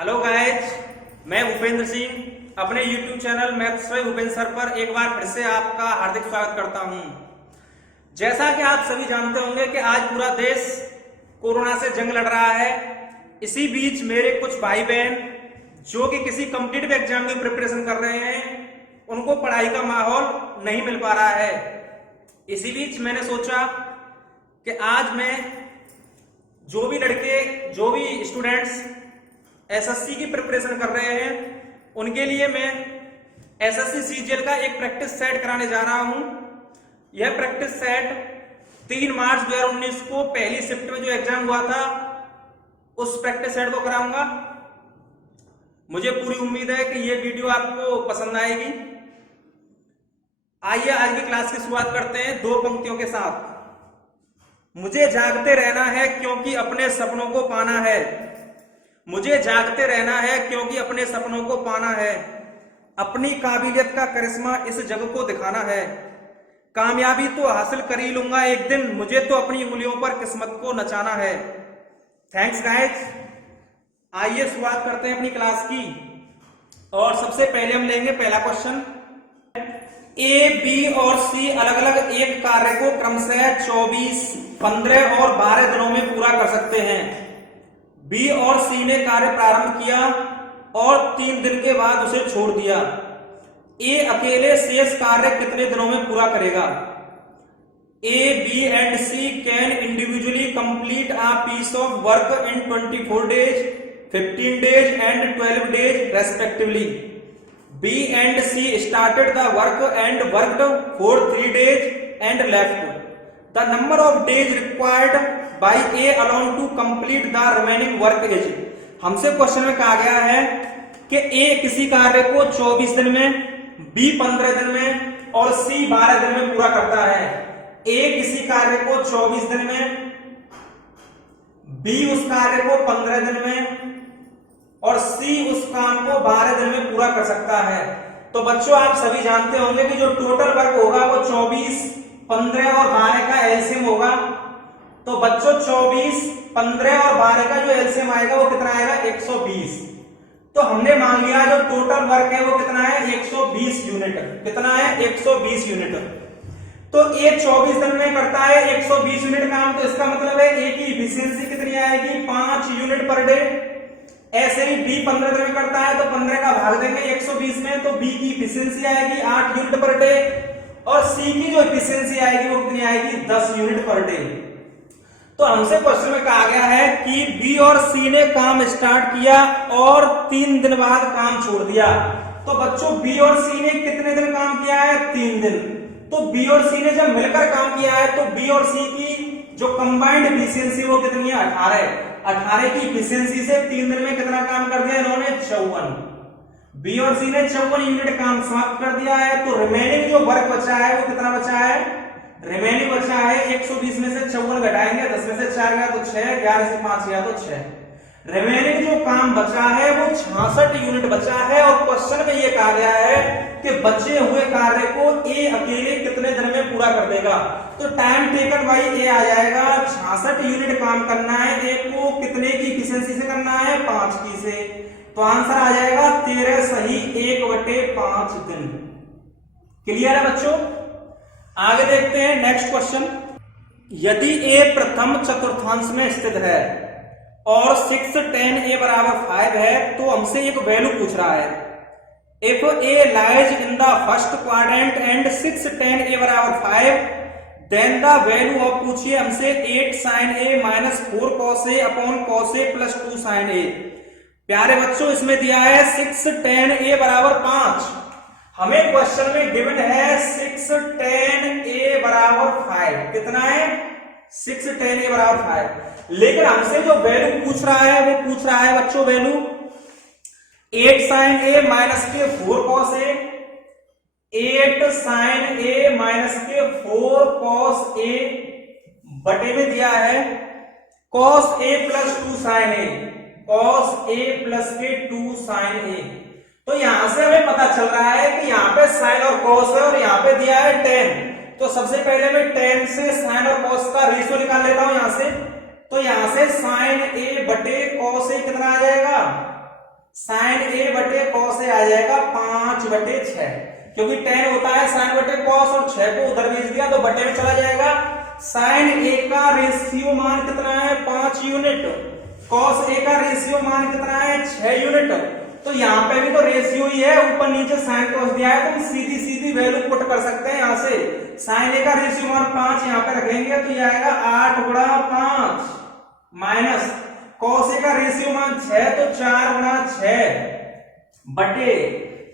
Hello guys, मैं भूपेंद्र सिंह अपने YouTube channel maths by Bhupendra sir पर एक बार फिर से आपका हार्दिक स्वागत करता हूं। जैसा कि आप सभी जानते होंगे कि आज पूरा देश कोरोना से जंग लड़ रहा है। इसी बीच मेरे कुछ भाई बहन जो कि किसी कॉम्पिटिटिव एग्जाम की प्रिपरेशन कर रहे हैं, उनको पढ़ाई का माहौल नहीं मिल पा रहा है। इसी बीच मैंने सोचा कि आज मैं जो भी स्टूडेंट्स एसएससी की प्रिपरेशन कर रहे हैं, उनके लिए मैं एसएससी सीजीएल का एक प्रैक्टिस सेट कराने जा रहा हूं। यह प्रैक्टिस सेट 3 मार्च 2019 को पहली शिफ्ट में जो एग्जाम हुआ था, उस प्रैक्टिस सेट को कराऊंगा। मुझे पूरी उम्मीद है कि यह वीडियो आपको पसंद आएगी। आइए आज की क्लास की शुरुआत करते हैं 2 पंक्तियों के साथ। मुझे जागते रहना है क्योंकि अपने सपनों को पाना है। मुझे जागते रहना है क्योंकि अपने सपनों को पाना है। अपनी काबिलियत का करिश्मा इस जग को दिखाना है। कामयाबी तो हासिल कर ही लूंगा एक दिन, मुझे तो अपनी उंगलियों पर किस्मत को नचाना है। Thanks guys. आइए शुरुआत करते हैं अपनी क्लास की। और सबसे पहले हम लेंगे पहला क्वेश्चन। ए, बी और सी अलग अलग एक कार्य को क्रमशः 24, 15 और 12 दिनों में पूरा कर सकते हैं। बी और सी ने कार्य प्रारंभ किया और 3 दिन के बाद उसे छोड़ दिया। ए अकेले शेष कार्य कितने दिनों में पूरा करेगा? A, B and C can individually complete a piece of work in 24 days, 15 days and 12 days respectively. B and C started the work and worked for 3 days and left. The number of days required by A alone to complete the remaining work is। हमसे question में कहा गया है कि A किसी कार्य को 24 दिन में, B 15 दिन में और C 12 दिन में पूरा करता है। A किसी कार्य को 24 दिन में, B उस कार्य को 15 दिन में और C उस काम को 12 दिन में पूरा कर सकता है। तो बच्चों, आप सभी जानते होंगे कि जो टोटल वर्क होगा वो 24, 15 और 12 का एलसीएम होगा। तो बच्चों 24, 15 और 12 का जो एलसीएम आएगा वो कितना आएगा? 120। तो हमने मान लिया जो टोटल वर्क है वो कितना है? 120 यूनिट। कितना है? 120 यूनिट। तो ए 24 दिन में करता है 120 यूनिट काम, तो इसका मतलब है ए की इफिशियंसी कितनी आएगी? 5 यूनिट पर डे। ऐसे ही बी 15 दिन में करता है तो 15 का भाग देंगे 120 में, तो बी की इफिशियंसी आएगी 8 यूनिट पर डे और सी की जो इफिशियंसी आएगी वो कितनी आएगी? 10 यूनिट पर डे। तो हमसे क्वेश्चन में कहा गया है कि बी और सी ने काम स्टार्ट किया और 3 दिन बाद काम छोड़ दिया। तो बच्चों बी और सी ने कितने दिन काम किया है? 3 दिन। तो बी और सी ने जब मिलकर काम किया है तो बी और सी की जो कंबाइंड इफिशियंसी वो कितनी है? 18 की इफिशियंसी से 3 दिन में कितना काम कर दिया इन्होंने? 54। बी और सी ने 54 यूनिट काम समाप्त कर दिया है। तो रिमेनिंग जो वर्क बचा है वो कितना बचा है? रिमेनिंग बचा है 120 में से 54 घटाएंगे, 10 में से 4 गया तो 6, 11 से 5 गया तो 6। रिमेनिंग जो काम बचा है वो 66 यूनिट बचा है। और क्वेश्चन में ये कहा गया है कि बचे हुए कार्य को ए अकेले कितने दिन में पूरा कर देगा। तो टाइम टेकन बाई ए आ जाएगा 66 यूनिट काम करना है। ए को कितने की इफिशियंसी से करना है? 5 की से। तो आंसर आ जाएगा 13 सही 1/5 दिन। क्लियर है बच्चों? आगे देखते हैं नेक्स्ट क्वेश्चन। यदि ए प्रथम चतुर्थांश में स्थित है और 6, 10 a बराबर 5 है, तो हमसे एक वैल्यू पूछ रहा है। If A lies in the first quadrant and 6, 10 a बराबर 5, देन द वैल्यू ऑफ, पूछिए हमसे, 8 sin a minus 4 cos a upon cos a plus 2 sin a। प्यारे बच्चों, इसमें दिया है 6, 10 a बराबर 5। हमें क्वेश्चन में गिवन है 6, 10 a बराबर 5। कितना है? 6, 10 a बराबर 5। लेकिन हमसे जो वैल्यू पूछ रहा है वो पूछ रहा है बच्चों वैल्यू 8 sin a माइनस के 4 cos a, 8 sin a minus के 4 cos a बटे में दिया है cos a plus 2 sin a, cos a plus के 2 sin a। तो यहां से हमें पता चल रहा है कि यहां पे साइन और कॉस है और यहां पे दिया है टेन। तो सबसे पहले मैं टेन से साइन और कॉस का रेशियो निकाल लेता हूं यहां से। तो यहां से साइन ए बटे कॉस ए कितना आ जाएगा? साइन ए बटे कॉस ए आ जाएगा 5/6, क्योंकि tan होता है साइन बटे कॉस, और 6 को उधर भेज दिया तो बटे में चला जाएगा। साइन ए का रेशियो मान कितना है 5 यूनिट, कॉस ए का रेशियो मान कितना है 6 यूनिट। तो यहाँ पे भी तो रेशियो ही है, ऊपर नीचे साइन कॉस दिया है, तो हम सीधी सीधी वैल्यू पुट कर सकते हैं यहाँ से। साइन ए का रेशियो मान 5 यहाँ पे रखेंगे तो ये आएगा 8/5 माइनस कॉस ए का रेशियो मान 6 तो 4/6 बटे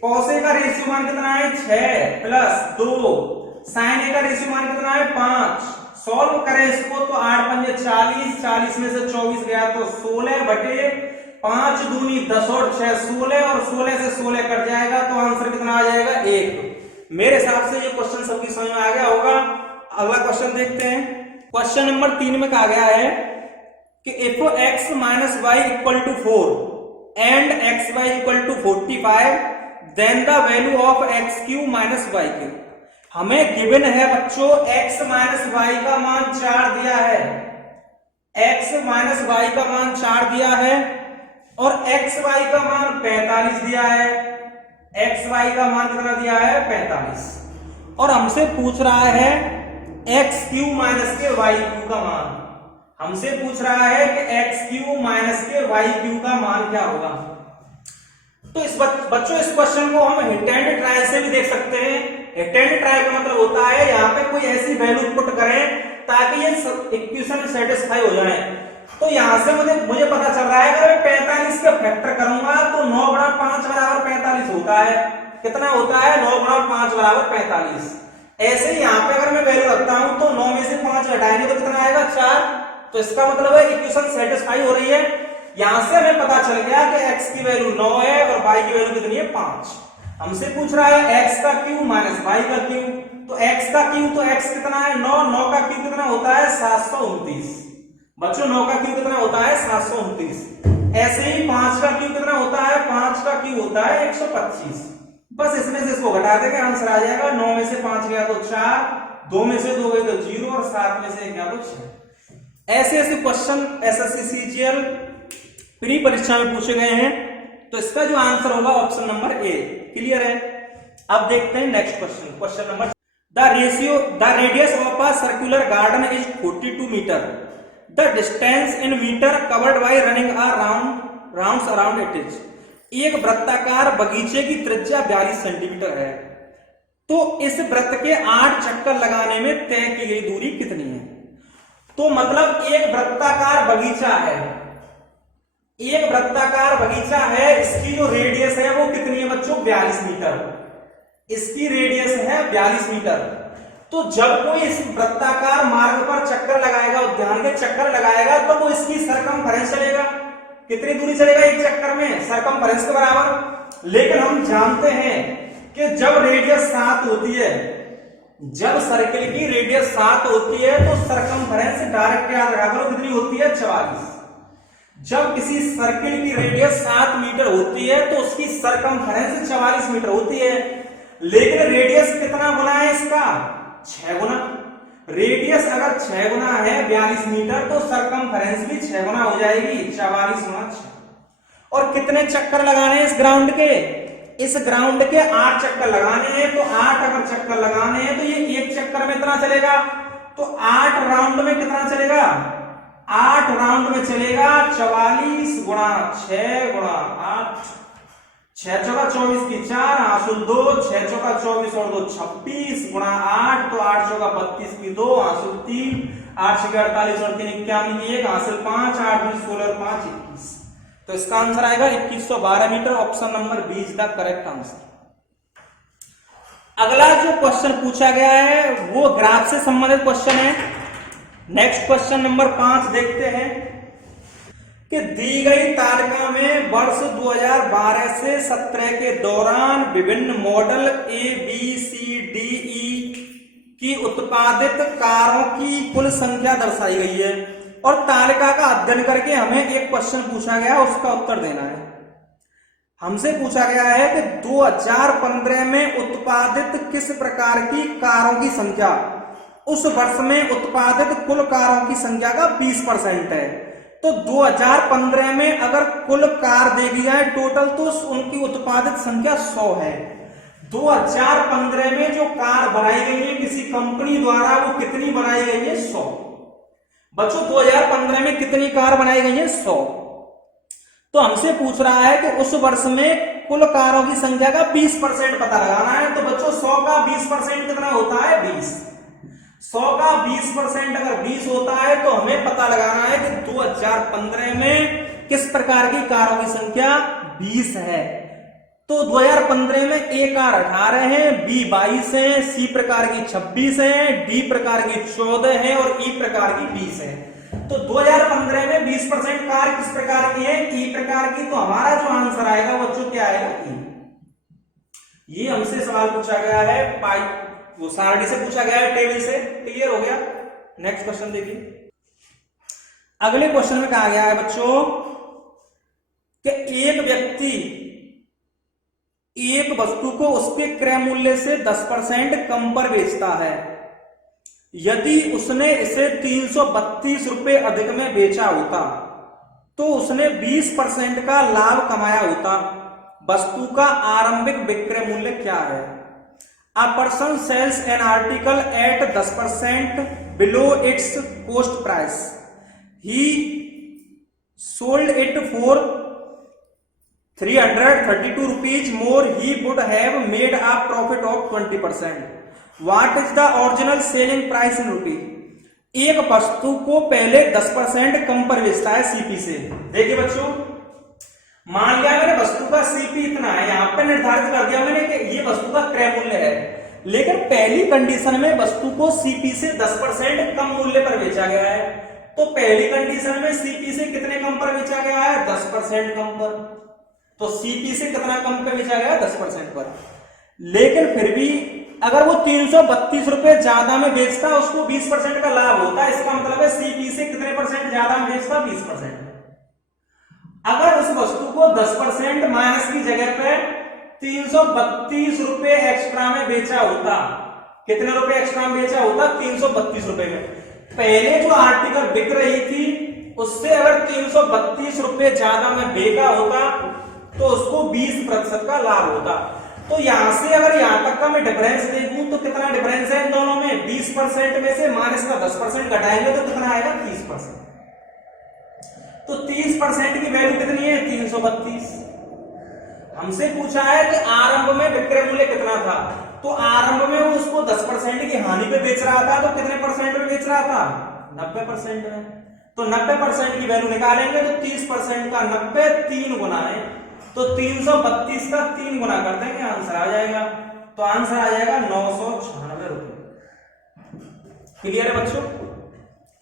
कॉस ए का रेशियो मान कितना है 6 प्लस 2, साइन ए का रेशियो मान कितना है 5। सॉल्व करें इसको तो 8 पंजे 40, 40 में से 24 गया तो 16 बटे 5 दूनी 10 और 6 16, और 16 से 16 कट जाएगा तो आंसर कितना आ जाएगा 1। मेरे हिसाब से ये क्वेश्चन सबकी समझ में आ गया होगा। अगला क्वेश्चन देखते हैं। क्वेश्चन नंबर 3 में कहा गया है कि if x minus Y equal to 4 and X Y equal to 45 then the value of X cube minus Y cube. हमें गिवन है बच्चों x माइनस वाई का मान 4 दिया है, x माइनस वाई का मान 4 दिया है, और एक्स वाई का मान 45 दिया है। एक्स वाई का मान कितना दिया है 45, और हमसे पूछ रहा है एक्स क्यू माइनस के वाई क्यू का मान। हमसे पूछ रहा है कि एक्स क्यू माइनस के वाई क्यू का मान क्या होगा। तो इस बच्चों इस क्वेश्चन को हम हिट एंड ट्राई से भी देख सकते हैं। हिट एंड ट्राई का मतलब होता है यहाँ पे कोई ऐसी वैल्यू पुट करें ताकि ये इक्वेशन सेटिस्फाई हो जाए। तो यहां से मुझे पता चल रहा है अगर मैं 45 का फैक्टर करूंगा तो 9/5 बराबर 45 होता है। कितना होता है 9/5 बराबर 45। ऐसे ही यहाँ पे अगर मैं वैल्यू रखता हूं तो 9 में से 5 घटाएंगे तो कितना आएगा 4। तो इसका मतलब है इक्वेशन सेटिस्फाई हो रही है। यहां से हमें पता चल गया कि x की वैल्यू 9 है और y की वैल्यू कितनी है 5। हमसे पूछ रहा है x का क्यू माइनस y का क्यू। तो x का क्यू तो x कितना है 9, 9 का क्यू कितना होता है 729। बच्चों 9 का क्यू कितना होता है 729। ऐसे ही 5 का क्यू कितना होता है 5 का क्यू होता है 125। बस इसमें से इसको घटा देंगे आंसर आ जाएगा। 9 में से 5 गया तो 4, 2 में से 2 गए तो 0, और 7 में से 1 गया तो 6। ऐसे ऐसे क्वेश्चन एसएससी सीजीएल प्री परीक्षा में पूछे गए हैं। तो इसका जो आंसर होगा ऑप्शन नंबर ए। क्लियर है। अब देखते हैं next question. Question number the radius of a circular garden is 42 metre. The distance in metre covered by running a rounds around it is. एक वृत्ताकार बगीचे की त्रिज्या 42 सेंटीमीटर है, तो इस वृत्त के 8 चक्कर लगाने में तय की गई दूरी कितनी है। तो मतलब एक वृत्ताकार बगीचा है, एक वृत्ताकार बगीचा है, इसकी जो रेडियस है वो कितनी है बच्चों 42 मीटर। इसकी रेडियस है 42 मीटर। तो जब कोई इस वृत्ताकार मार्ग पर चक्कर लगाएगा, उद्यान के चक्कर लगाएगा, तो वो इसकी सरकमफेरेंस चलेगा। कितनी दूरी चलेगा एक चक्कर में सरकमफेरेंस के बराबर। लेकिन हम जानते हैं कि जब रेडियस 7 होती है, जब सर्किल की रेडियस 7 होती है तो सरकमफेरेंस डायरेक्ट याद रखा करो कितनी होती है 44। जब किसी सर्किल की रेडियस 7 मीटर होती है तो उसकी सरकमफेरेंस 44 मीटर होती है। लेकिन रेडियस कितना गुना है इसका 6 गुना। रेडियस अगर 6 गुना है 42 मीटर तो सरकमफेरेंस भी 6 गुना हो जाएगी 44 गुना 6। और कितने चक्कर लगाने हैं इस ग्राउंड के, इस ग्राउंड के 8 चक्कर लगाने हैं। तो 8 अगर चक्कर लगाने हैं तो ये एक चक्कर में इतना चलेगा, तो 8 राउंड में कितना चलेगा 8 राउंड में चलेगा 44 गुणा 6 गुणा 8, 6 चौका 24 की 4 हासिल 2, 6 चौका 24 और 2 26 गुणा 8, तो 8 चौका 32 की 2 हासिल 3, 8 छक्के 48 और 3 51 की 1 हासिल 5, 8 20 16 और 5 21। तो इसका आंसर आएगा 2112 metre. Option number B is the correct answer. अगला जो क्वेश्चन पूछा गया है वो ग्राफ से संबंधित क्वेश्चन है। नेक्स्ट क्वेश्चन नंबर 5 देखते हैं कि दी गई तालिका में वर्ष 2012 से 17 के दौरान विभिन्न model A B C D E की उत्पादित कारों की कुल संख्या दर्शाई गई है, और तालिका का अध्ययन करके हमें एक क्वेश्चन पूछा गया, उसका उत्तर देना है। हमसे पूछा गया है कि 2015 में उत्पादित किस प्रकार की कारों की संख्या उस वर्ष में उत्पादित कुल कारों की संख्या का 20% है। तो तो 2015 में अगर कुल कार देखी जाए टोटल, तो उनकी उत्पादित संख्या 100 है। 2015 में जो कार बनाई गई है किसी कंपनी द्वारा, वो कितनी बनाई गई है? 100। बच्चों 2015 में कितनी कार बनाई गई है? 100। तो हमसे पूछ रहा है कि उस वर्ष में कुल कारों की संख्या का 20% पता लगाना है। तो बच्चों 100 का 20% कितना होता है? 20। 100 का 20% अगर 20 होता है तो हमें पता लगाना है कि 2015 में किस प्रकार की कारों की संख्या 20 है। तो 2015 में ए कार 18 है, बी 22 है, सी प्रकार की 26 है, डी प्रकार की 14 है और ई प्रकार की 20 है। तो 2015 में 20% कार किस प्रकार की है? ई प्रकार की। तो हमारा जो आंसर आएगा बच्चों क्या आएगा? ई। ये हमसे सवाल पूछा गया है, वो सारणी से पूछा गया है, टेबल से। क्लियर हो गया? नेक्स्ट क्वेश्चन देखिए। अगले क्वेश्चन में कहा गया है बच्चों कि एक व्यक्ति एक वस्तु को उसके क्रय मूल्य से 10% कम पर बेचता है। यदि उसने इसे 332 रुपए अधिक में बेचा होता तो उसने 20% का लाभ कमाया होता। वस्तु का आरंभिक विक्रय मूल्य क्या है? A person sells an article at 10% below its cost price. He sold it for 332 rupees more. He would have made a profit of 20%. What is the original selling price in rupee? एक वस्तु को पहले 10% कम पर बेचता है CP से। देखिए बच्चों, मान लिया मैंने वस्तु का सीपी इतना है, यहां पर निर्धारित कर दिया मैंने कि ये वस्तु का क्रय मूल्य है। लेकिन पहली कंडीशन में वस्तु को सीपी से 10% कम मूल्य पर बेचा गया है। तो पहली कंडीशन में सीपी से कितने कम पर बेचा गया है? 10% कम पर। तो सीपी से कितना कम पर बेचा गया? 10% पर। लेकिन फिर भी अगर वो 332 रुपए ज्यादा में बेचता, उसको 20% का लाभ होता। इसका मतलब है सीपी से कितने परसेंट ज्यादा में बेचता? 20%। अगर उस वस्तु को 10% माइनस की जगह पे 332 रुपए एक्स्ट्रा में बेचा होता, कितने रुपए एक्स्ट्रा में बेचा होता? 332 रुपए में। पहले जो आर्टिकल बिक रही थी उससे अगर 332 रुपए ज्यादा में बेचा होता तो उसको 20% का लाभ होता। तो यहां से अगर यहां तक का मैं डिफरेंस देखूं तो कितना डिफरेंस है इन दोनों में? 20% में से माइनस का 10% घटाएंगे तो कितना आएगा? 30%। तो 30% की वैल्यू कितनी है? 332। हमसे पूछा है कि आरंभ में विक्रय मूल्य कितना था। तो आरंभ में वो उसको 10% की हानि पे बेच रहा था, तो कितने परसेंट में बेच रहा था? 90% में। तो 90% की वैल्यू निकालेंगे तो 30% का 90 3 गुना है, तो 332 का 3 गुना कर देंगे, आंसर आ जाएगा। तो आंसर आ जाएगा 996 रुपए। क्लियर है बच्चों?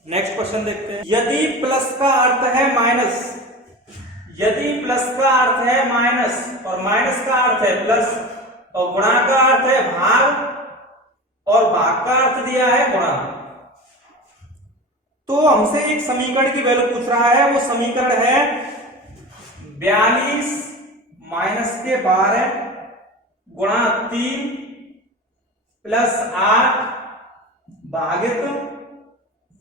नेक्स्ट क्वेश्चन देखते हैं। यदि प्लस का अर्थ है माइनस, यदि प्लस का अर्थ है माइनस और माइनस का अर्थ है प्लस और गुणा का अर्थ है भाग और भाग का अर्थ दिया है गुणा, तो हमसे एक समीकरण की वैल्यू पूछ रहा है। वो समीकरण है 42 माइनस के 12 गुणा 3 प्लस 8 भागित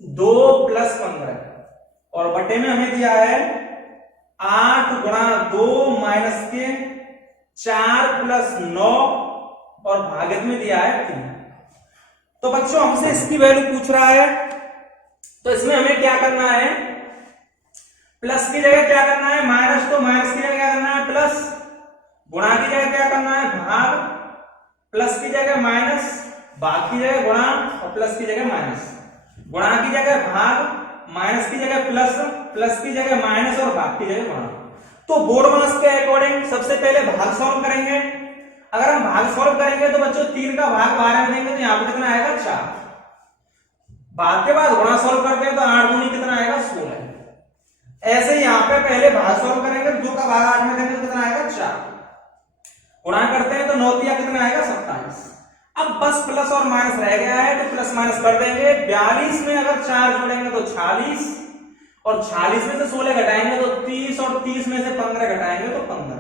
2 प्लस 15 और बटे में हमें दिया है 8 गुणा 2 माइनस के 4 प्लस 9 और भागित में दिया है 3। तो बच्चों हमसे इसकी वैल्यू पूछ रहा है, तो इसमें हमें क्या करना है? प्लस की जगह क्या करना है? माइनस। तो माइनस की जगह क्या करना है? प्लस। गुणा की जगह क्या करना है? भाग। प्लस की जगह माइनस, भाग की जगह गुणा और प्लस की जगह माइनस। गुणा की जगह भाग, माइनस की जगह प्लस, प्लस की जगह माइनस और भाग की जगह गुणा। तो बोर्ड मास के अकॉर्डिंग सबसे पहले भाग सॉल्व करेंगे। अगर हम भाग सॉल्व करेंगे तो बच्चों 3 का भाग 12 में देंगे तो यहां पर कितना आएगा? 4। भाग के बाद गुणा सॉल्व करते हैं तो 8 दूनी कितना आएगा? 16। ऐसे यहां पे पहले भाग सॉल्व करेंगे, 2 का भाग 8 में देंगे तो कितना आएगा? 4। गुणा करते हैं तो 9 दिया कितना आएगा? 27। अब बस प्लस और माइनस रह गया है तो प्लस माइनस कर देंगे। 42 में अगर 4 जोड़ेंगे तो 46 और 46 में से 16 घटाएंगे तो 30 और 30 में से 15 घटाएंगे तो 15।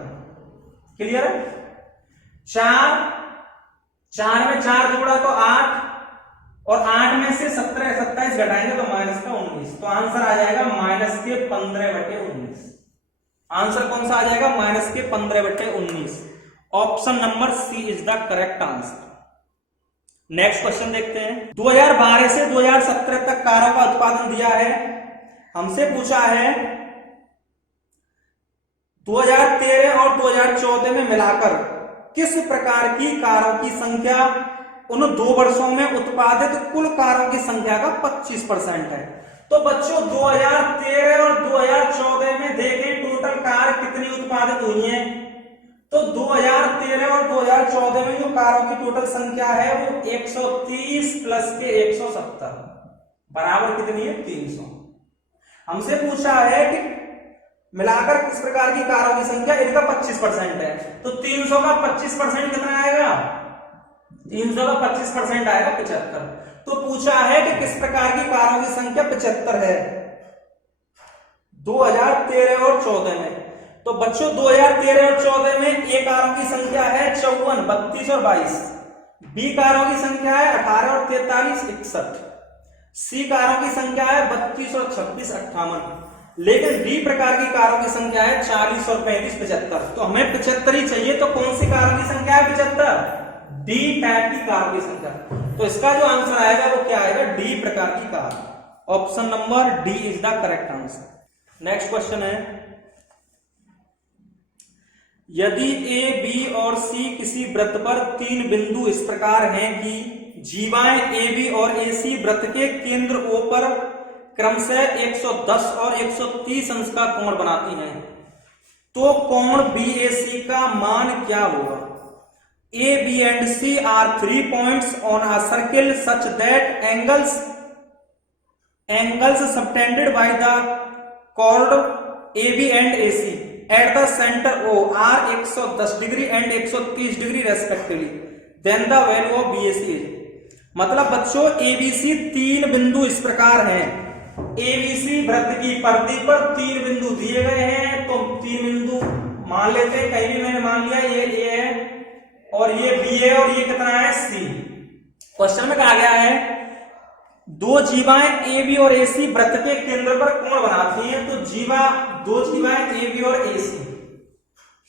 क्लियर है? 4 में 4 जोड़ा तो 8 और 8 में से 17 27 घटाएंगे तो माइनस का 19, तो आंसर आ जाएगा माइनस के 15/19। आंसर कौन सा आ जाएगा? माइनस के 15/19। Option number C is the correct answer. Next question देखते हैं। 2012 से 2017 तक कारों का उत्पादन दिया है। हमसे पूछा है 2013 और 2014 में मिलाकर किस प्रकार की कारों की संख्या उन 2 वर्षों में उत्पादित कुल कारों की संख्या का 25% है। तो बच्चों 2013 और 2014 में देखें टोटल कार कितनी उत्पादित हुई हैं, तो 2013 और 2014 में जो कारों की टोटल संख्या है वो 130 प्लस के 170 बराबर कितनी है? 300। हमसे पूछा है कि मिलाकर किस प्रकार की कारों की संख्या, इनका 25% है, तो 300 का 25% कितना आएगा? 300 का 25% आएगा 75। तो पूछा है कि किस प्रकार की कारों की संख्या 75 है 2013 और 14 में। तो बच्चों 2013 और 14 में ए कारों की संख्या है 54, 32 और 22, बी कारों की संख्या है 18 और 43, 61, सी कारों की संख्या है 32 और 26, 58, लेकिन डी प्रकार की कारों की संख्या है 40 और 35, 75। तो हमें 75 ही चाहिए, तो कौन सी कारों की संख्या है 75? डी टाइप की कारों की संख्या। तो इसका जो आंसर आएगा वो क्या आएगा? डी प्रकार की car. Option number D is the correct answer. Next question है, यदि ए, बी और सी किसी वृत्त पर 3 बिंदु इस प्रकार हैं कि जीवाएं ए, बी और ए, सी वृत्त के केंद्र ओ पर क्रमशः 110 और 130 अंश का कोण बनाती हैं, तो कोण बी ए सी का मान क्या होगा? A, B and C are 3 points on a circle such that angles subtended by the chord AB and AC at the center O are 110 degree and 130 degree respectively. Then the value of BAC is, मतलब बच्चों ABC 3 बिंदु इस प्रकार हैं। ABC वृत्त की परिधि पर 3 बिंदु दिए गए हैं, तो 3 बिंदु मान लेते हैं, कहीं भी मैंने मान लिया ये A है और ये बी है और ये कितना है? सी। क्वेश्चन में कहा गया है 2 जीवाएं ए, बी और ए, सी वृत्त के केंद्र पर कोण बनाती हैं, तो 2 जीवाएं ए, बी और ए, सी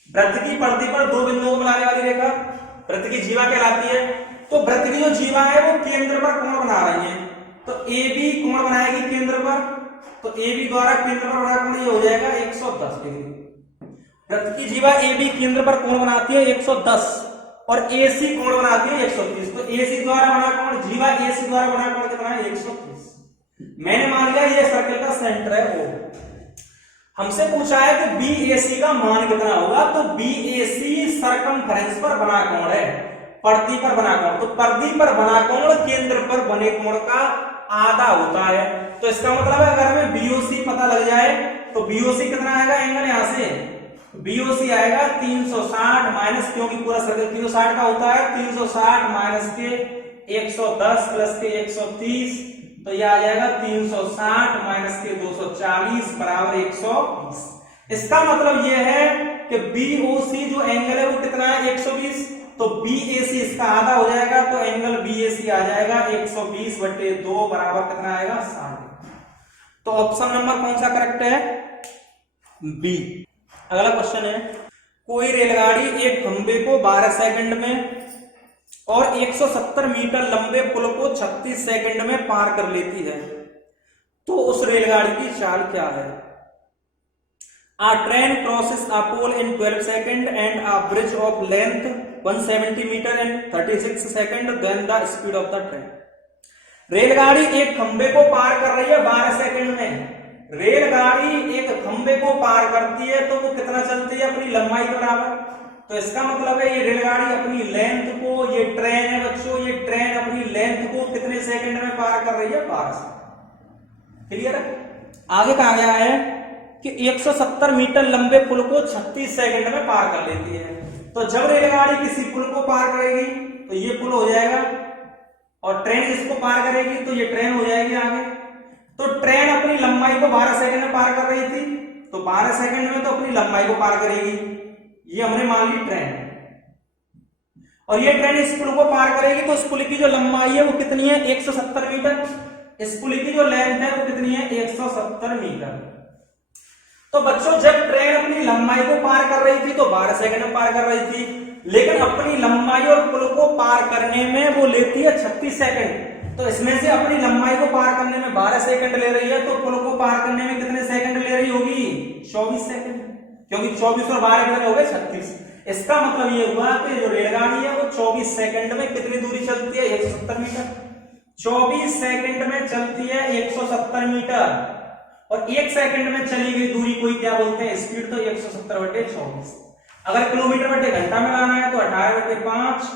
वृत्त की परिधि पर 2 बिंदुओं को मिलाने वाली रेखा वृत्त की जीवा कहलाती है। तो वृत्त की जो जीवा है वो केंद्र पर कोण बना रही है, तो ए बी कोण बनाएगी केंद्र पर, तो ए बी द्वारा केंद्र पर बना कोण ये हो जाएगा 110 डिग्री। वृत्त की जीवा ए बी केंद्र पर कोण बनाती है 110 और AC कोण बनाती है 130, तो AC द्वारा बना कोण, जीवा AC द्वारा बना कोण कितना है? 130। मैंने मान लिया ये सर्कल का सेंटर है O। हमसे पूछा है कि BAC का मान कितना होगा, तो BAC सरकमफ्रेंस पर बना कोण है, परिधि पर बना कोण, तो परिधि पर बना कोण केंद्र पर बने कोण का आधा होता है। तो इसका मतलब है अगर हमें BOC पता लग जाए तो BOC कितना आएगा एंगल, यहां से BOC आएगा 360 माइनस, क्योंकि पूरा सर्कल 360 का होता है, 360 माइनस के 110 प्लस के 130, तो यह आ जाएगा 360 माइनस के 240 बराबर 120। इसका मतलब यह है कि BOC जो एंगल है वो कितना है? 120, तो BAC इसका आधा हो जाएगा, तो एंगल BAC आ जाएगा 120/2 बराबर कितना आएगा? 60। तो ऑप्शन नंबर कौन सा करेक्ट है? बी। अगला क्वेश्चन है, कोई रेलगाड़ी एक खंबे को 12 सेकंड में और 170 मीटर लंबे पुल को 36 सेकंड में पार कर लेती है, तो उस रेलगाड़ी की चाल क्या है? A train crosses a pole in 12 seconds and a bridge of length 170 meter in 36 seconds, then the speed of the train। रेलगाड़ी एक खंबे को पार कर रही है 12 सेकंड में। रेलगाड़ी एक खंबे को पार करती है तो वो कितना चलती है? अपनी लंबाई के बराबर। तो इसका मतलब है ये रेलगाड़ी अपनी लेंथ को, ये ट्रेन है बच्चों, ये ट्रेन अपनी लेंथ को कितने सेकंड में पार कर रही है? 12 सेकंड। क्लियर है? आगे कहा गया है कि 170 मीटर लंबे पुल को 36 सेकंड में पार कर लेती है। तो जब रेलगाड़ी किसी पुल को पार करेगी तो ये पुल हो जाएगा, और ट्रेन इसको पार करेगी तो ये ट्रेन हो जाएगी आगे। तो ट्रेन अपनी लंबाई को 12 सेकंड में पार कर रही थी, तो 12 सेकंड में तो अपनी लंबाई को पार करेगी, ये हमने मान ली ट्रेन। और ये ट्रेन इस पुल को पार करेगी तो इस पुल की जो लंबाई है वो कितनी है 170 मीटर, इस पुल की जो लेंथ है वो कितनी है 170 मीटर। तो बच्चों जब ट्रेन अपनी लंबाई को पार कर रही थी तो 12 सेकंड में पार कर रही थी, लेकिन अपनी लंबाई और पुल को पार करने में वो लेती है 36 सेकंड। तो इसमें से अपनी लंबाई को पार करने में 12 सेकंड ले रही है, तो पुल को पार करने में कितने सेकंड ले रही होगी 24 सेकंड, क्योंकि 24 और 12 कितने हो गए 36। इसका मतलब ये हुआ कि जो रेलगाड़ी है वो 24 सेकंड में कितनी दूरी चलती है 170 मीटर, 24 सेकंड में चलती है 170 मीटर, और 1 सेकंड में चली गई दूरी कोई क्या बोलते हैं स्पीड, तो 170/24। अगर किलोमीटर बटे घंटा में लाना है तो 18/5,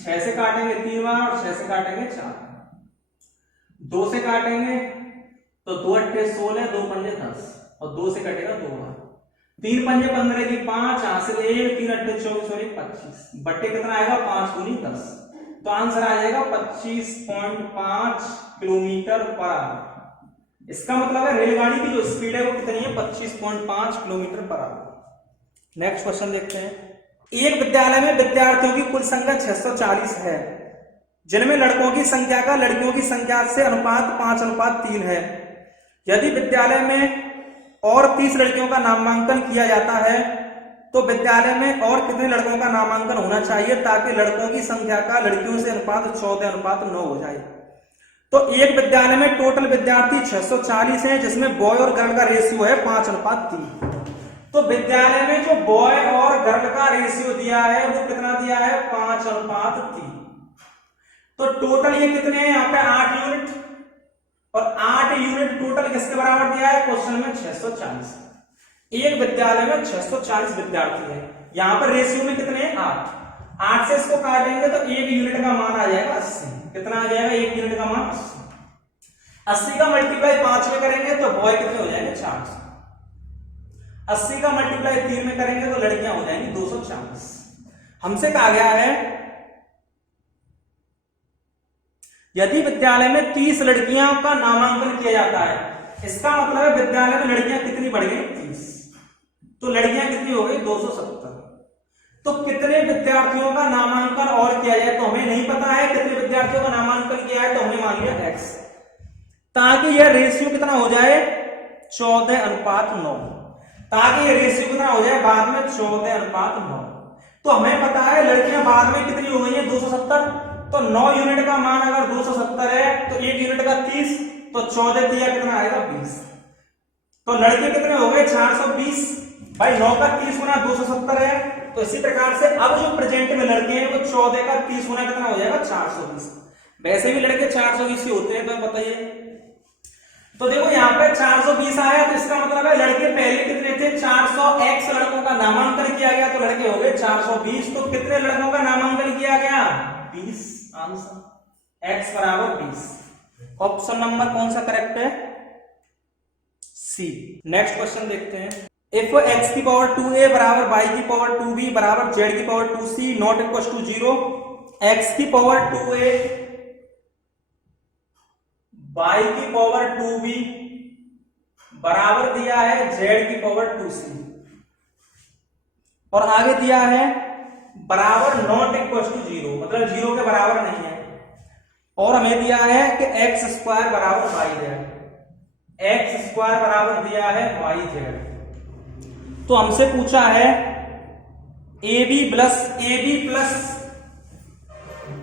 6 से काटेंगे 3 बार और 6 से काटेंगे 4, 2 से काटेंगे तो 2 अट्ठे 16, 2 पंजे 10 और 2 से कटेगा 2 बार, 3 पंजे 15 की 5, हासिल 1, 3 अट्ठे 24 और 1 25, बट्टे कितना आएगा 5 दूनी 10, तो आंसर आ जाएगा 25.5 किलोमीटर पर आवर। इसका मतलब है रेलगाड़ी की जो स्पीड है वो कितनी है 25.5 kilometre per hour. Next question देखते हैं। एक विद्यालय में विद्यार्थियों की कुल संख्या 640 है, जिनमें लड़कों की संख्या का लड़कियों की संख्या से अनुपात 5:3 है। यदि विद्यालय में और 30 लड़कियों का नामांकन किया जाता है तो विद्यालय में और कितने लड़कों का नामांकन होना चाहिए ताकि लड़कों की संख्या का लड़कियों से अनुपात 14:9 हो जाए। तो एक विद्यालय में टोटल विद्यार्थी 640 हैं, जिसमें बॉय और गर्ल का रेशियो है 5:3। तो विद्यालय में जो बॉय और गर्ल का रेशियो दिया है वो कितना दिया है 5:3। तो टोटल ये कितने हैं यहाँ पे 8 यूनिट, और 8 यूनिट टोटल किसके बराबर दिया है क्वेश्चन में 640। एक विद्यालय में 640 विद्यार्थी है, यहाँ पर रेशियो में कितने हैं 8 से इसको काटेंगे तो 1 यूनिट का मान आ जाएगा 80। कितना आ जाएगा 1 यूनिट का मान 80 का मल्टीप्लाई 5 में करेंगे तो बॉय कितने हो जाएंगे 400, 80 का मल्टीप्लाई 3 में करेंगे तो लड़कियां हो जाएंगी 240। हमसे कहा गया है यदि विद्यालय में 30 लड़कियां का नामांकन किया जाता है, इसका मतलब है विद्यालय में लड़कियां कितनी बढ़ गई 30, तो लड़कियां कितनी हो गई 270। तो कितने विद्यार्थियों का नामांकन और किया जाए, तो हमें नहीं पता है कितने विद्यार्थियों का नामांकन किया है, तो हमने मान लिया x, ताकि यह रेशियो कितना हो जाए 14:9, ताकि ये रेशियो कितना हो जाए बाद में 14:9। तो हमें पता है लड़कियां बाद में कितनी हो गई है 270, तो 9 यूनिट का मान अगर 270 है तो 1 यूनिट का 30, तो 14 दिया कितना आएगा 20, तो लड़के कितने हो गए 420। भाई 9 का 30 गुना 270 है, तो इसी प्रकार से अब जो प्रेजेंट में लड़के हैं वो 14 का 30 गुना कितना हो जाएगा 420। वैसे भी लड़के 420 ही होते हैं, तो बताइए। तो देखो यहाँ पे 420 आया, तो इसका मतलब है लड़के पहले कितने थे 400x लड़कों का नामांकन किया गया, तो लड़के हो गए 420। तो कितने लड़कों का नामांकन किया गया 20, आंसर x बराबर 20। ऑप्शन नंबर कौन सा करेक्ट है सी। नेक्स्ट क्वेश्चन देखते हैं। इफ x की पावर 2a बराबर y की पावर 2b बराबर z की power 2c not equal to 0, x की पावर 2a y की पावर 2b बराबर दिया है z की पावर 2c, और आगे दिया है बराबर नॉट इक्वल टू 0, मतलब 0 के बराबर नहीं है, और हमें दिया है कि x स्क्वायर बराबर yz, x स्क्वायर बराबर दिया है yz। तो हमसे पूछा है ab plus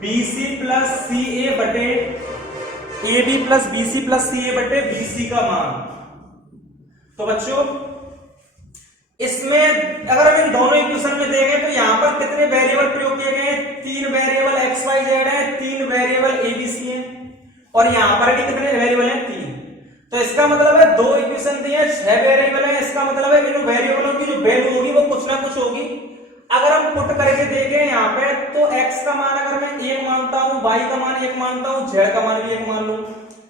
bc plus ca बटे ab plus bc plus ca बटे bc का मान। तो बच्चों इसमें अगर हम इन दोनों इक्वेशन में देखें तो यहां पर कितने वेरिएबल प्रयोग किए गए हैं, 3 वेरिएबल x y z है, 3 वेरिएबल a b c है, और यहां पर भी कितने वेरिएबल हैं 3। तो इसका मतलब है 2 इक्वेशन दिए 6 वेरिएबल है, इसका मतलब है इन वेरिएबलों की जो वैल्यू होगी वो कुछ ना कुछ होगी। अगर हम पुट करके देखें यहाँ पे तो x का मान अगर मैं 1 मानता हूं, y का मान 1 मानता हूं, z का मान भी 1 मान लूं,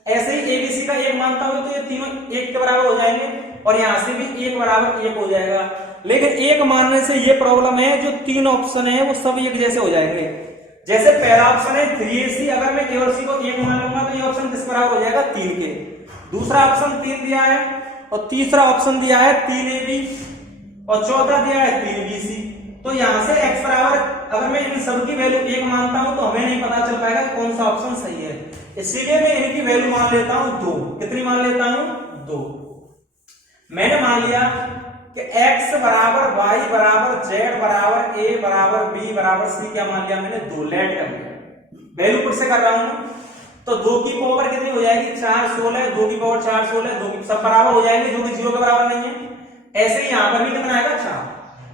ऐसे ही abc का 1 मानता हूं, तो ये तीनों 1 के बराबर हो जाएंगे, और यहां से भी 1 बराबर 1 हो जाएगा। लेकिन 1 मानने से ये प्रॉब्लम है जो 3 ऑप्शन है वो सब एक जैसे हो जाएंगे। जैसे पहला ऑप्शन है 3ac, अगर मैं a और c को 1 मान लूंगा तो ये ऑप्शन किस बराबर हो जाएगा 3 के। दूसरा ऑप्शन 3 दिया है, और तीसरा ऑप्शन दिया है 3ab, और चौथा दिया है 3bc। तो यहां से x बराबर अगर मैं इन सब की वैल्यू 1 मानता हूं तो हमें नहीं पता चल पाएगा कौन सा ऑप्शन सही है, इसीलिए मैं इनकी वैल्यू मान लेता हूं 2। कितनी मान लेता हूं? 2। मैंने मान लिया कि x बराबर y बराबर z बराबर a बराबर b बराबर c, क्या मान लिया मैंने? 2। लेट कर लिया, वैल्यू पुट से कर रहा हूं तो 2 की पावर कितनी हो जाएगी? 4 16, 2 की पावर 4 16, 2 की सब बराबर हो जाएंगे जो कि 0 के बराबर नहीं है। ऐसे ही यहां पर भी कितना आएगा? 4।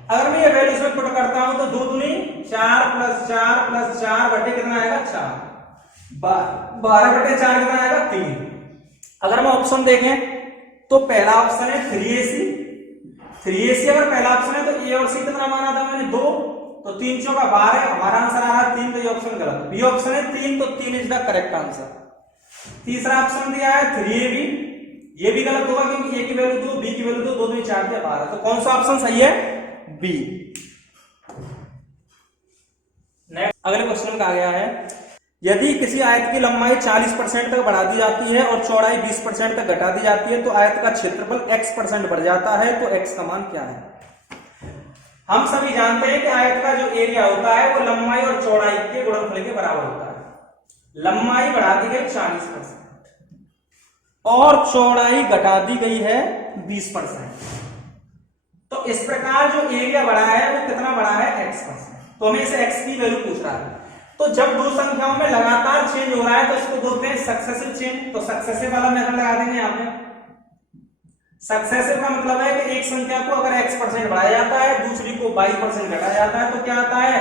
अगर मैं ये वैल्यू इसमें पुट करता हूं तो 2 दूनी 4 प्लस 4 प्लस 4 बटे कितना आएगा? 4। 12 बटे 4 कितना आएगा? 3। अगर मैं ऑप्शन देखें तो पहला ऑप्शन है 3ac। 3ac अगर पहला ऑप्शन है तो ए और सी कितना माना था मैंने? 2। तो 3 चौका 12, हमारा आंसर आ रहा है 3, तो ये ऑप्शन गलत। बी ऑप्शन है 3, तो 3 इज द करेक्ट आंसर। तीसरा ऑप्शन दिया है 3ab, ये भी गलत होगा क्योंकि ए की वैल्यू 2, बी की वैल्यू 2, 2 2 4 दिया 12, तो कौन सा ऑप्शन सही है? बी। नेक्स्ट अगले क्वेश्चन में कहा गया है यदि किसी आयत की लंबाई 40% तक बढ़ा दी जाती है और चौड़ाई 20% तक घटा दी जाती है तो आयत का क्षेत्रफल x% बढ़ जाता है, तो x का मान क्या है? हम सभी जानते हैं कि आयत का जो एरिया होता है वो लंबाई और चौड़ाई के गुणनफल के बराबर होता है। लंबाई बढ़ा दी गई 40% और चौड़ाई घटा दी गई है 20%, तो इस प्रकार जो एरिया बढ़ा है वो कितना बढ़ा है? x%। तो हमें इसे x की वैल्यू पूछ रहा है। तो जब दो संख्याओं में लगातार चेंज हो रहा है तो इसको बोलते हैं सक्सेसिव चेंज। तो सक्सेसिव वाला मेथड लगा देंगे यहां पे। सक्सेसिव का मतलब है कि एक संख्या को अगर x% बढ़ाया जाता है, दूसरी को y% घटाया जाता है, तो क्या आता है?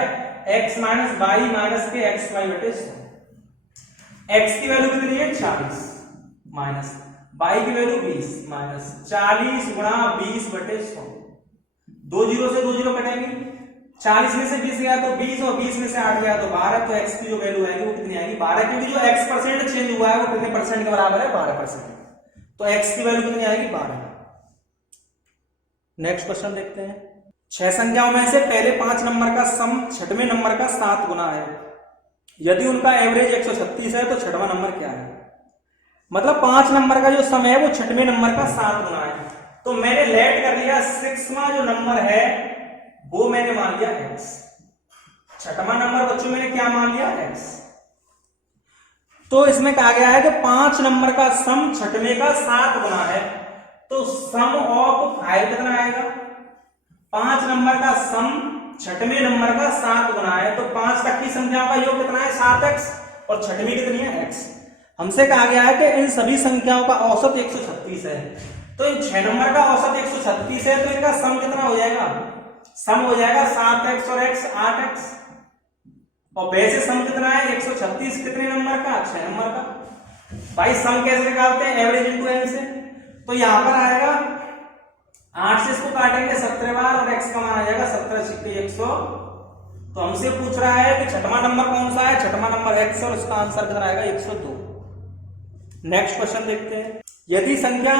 x माइनस y माइनस के xy बटे 100। x की वैल्यू कितनी है? 40 माइनस y की वैल्यू 20 माइनस 40 गुणा 20 बटे 100। 2 जीरो से 2 जीरो कटेंगे, 40 में से 20 गया तो 20 और 20 में से 8 गया तो 12, तो x की जो वैल्यू आएगी वो कितनी आएगी? 12, क्योंकि जो x% चेंज हुआ है वो कितने परसेंट के बराबर है? 12%। तो x की वैल्यू कितनी आएगी? 12। नेक्स्ट क्वेश्चन देखते हैं। 6 संख्याओं में से पहले 5 नंबर का सम छठवें नंबर का 7 गुना है। यदि उनका एवरेज 136 है तो छठवां नंबर क्या है? मतलब 5 नंबर का जो सम है वो छठवें नंबर का 7 गुना है। तो मैंने लेट कर लिया 6वां जो नंबर है वो मैंने मान लिया x। छठवां नंबर बच्चों मैंने क्या मान लिया? x। तो इसमें कहा गया है कि 5 नंबर का सम छठवें का 7 गुना है, तो सम ऑफ 5 कितना आएगा? 5 नंबर का सम छठवें नंबर का 7 गुना है, तो 5 तक की संख्याओं का योग कितना है? 7x, और छठवीं कितनी है? x। हमसे कहा गया है कि इन सभी संख्याओं का औसत 136 है, तो इन 6 नंबर का औसत 136 है, तो इनका सम कितना हो जाएगा? सम हो जाएगा 7x और x 8x, और वैसे सम कितना है? 136 कितने नंबर का? 6 नंबर का। भाई सम कैसे निकालते हैं? एवरेज इनटू n से। तो यहां पर आएगा 8 से इसको काटेंगे 17 बार और x का मान आ जाएगा 17 छिक्के 100। तो हमसे पूछ रहा है कि छठवां नंबर कौन सा है? छठवां नंबर x, और इसका आंसर कितना आएगा? 102। नेक्स्ट क्वेश्चन देखते हैं। यदि संख्या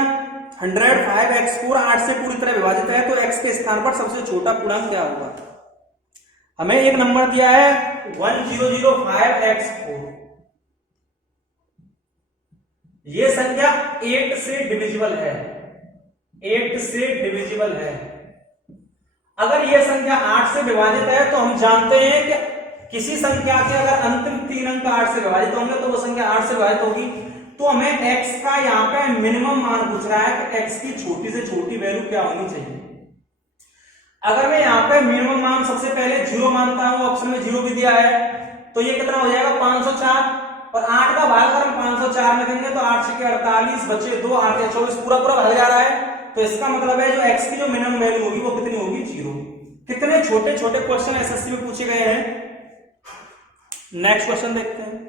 105x4 8 से पूरी तरह विभाजित है तो x के स्थान पर सबसे छोटा पूर्णांक क्या होगा? हमें एक नंबर दिया है 1005x4। ये संख्या 8 से डिविजिबल है, 8 से डिविजिबल है। अगर यह संख्या 8 से विभाजित है तो हम जानते हैं कि किसी संख्या के अगर अंतिम 3 अंक 8 से विभाजित होंगे तो वो संख्या 8 से विभाजित होगी। तो हमें x का यहाँ पे मिनिमम मान पूछ रहा है कि x की छोटी से छोटी वैल्यू क्या होनी चाहिए। अगर मैं यहाँ पे मिनिमम मान सबसे पहले 0 मानता हूं, ऑप्शन में 0 भी दिया है, तो ये कितना हो जाएगा? 504, और 8 का भाग अगर हम 504 में देंगे तो 8 से 48 बचे 2, 8 या 24, पूरा पूरा भाग जा रहा है। तो इसका मतलब है जो x की जो मिनिमम वैल्यू होगी वो कितनी होगी? 0। कितने छोटे छोटे क्वेश्चन एसएससी में पूछे गए हैं। नेक्स्ट क्वेश्चन देखते हैं।